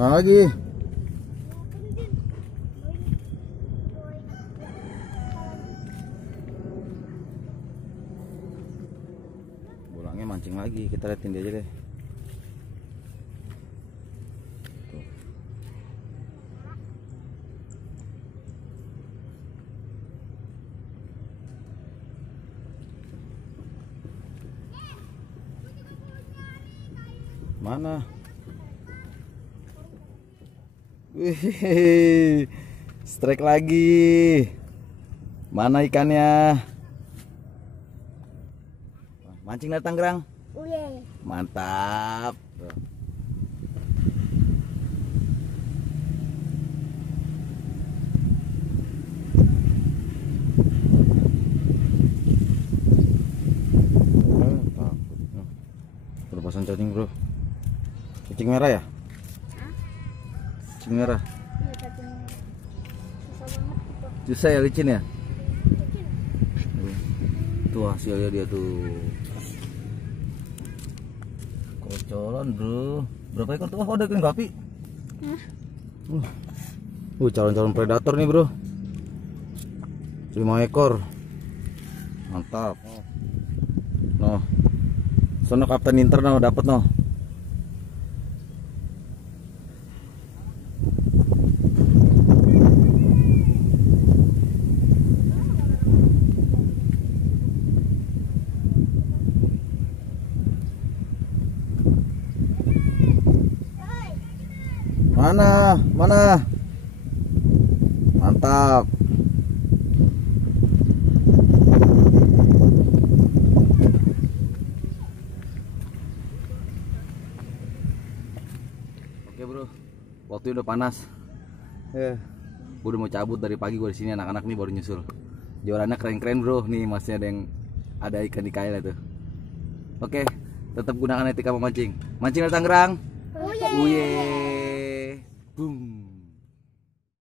Mana lagi? Bolangnya mancing lagi, kita liatin dia aja deh. Tuh. Mana? Wih, strike lagi. Mana ikannya? Mancing dari Tangerang. Mantap. Berpasang cacing, bro. Cacing merah ya? Cacing merah. Iya, cacing susah banget gitu. Susah ya, licin ya? Tuh hasilnya dia tuh. Kocoran, bro. Berapa ekor tuh? Oh, ada ikan gapi. Calon-calon predator nih, bro. 5 ekor. Mantap. Noh. Sono Kapten Inter noh dapat noh. Mana? Mantap. Oke, bro. Waktu udah panas. Gue udah mau cabut dari pagi, gue di sini anak-anak nih baru nyusul. Jualannya keren-keren, bro. Nih masih ada ikan di kail itu. Oke, tetap gunakan etika memancing. Mancing dari Tangerang. Uye. Boom.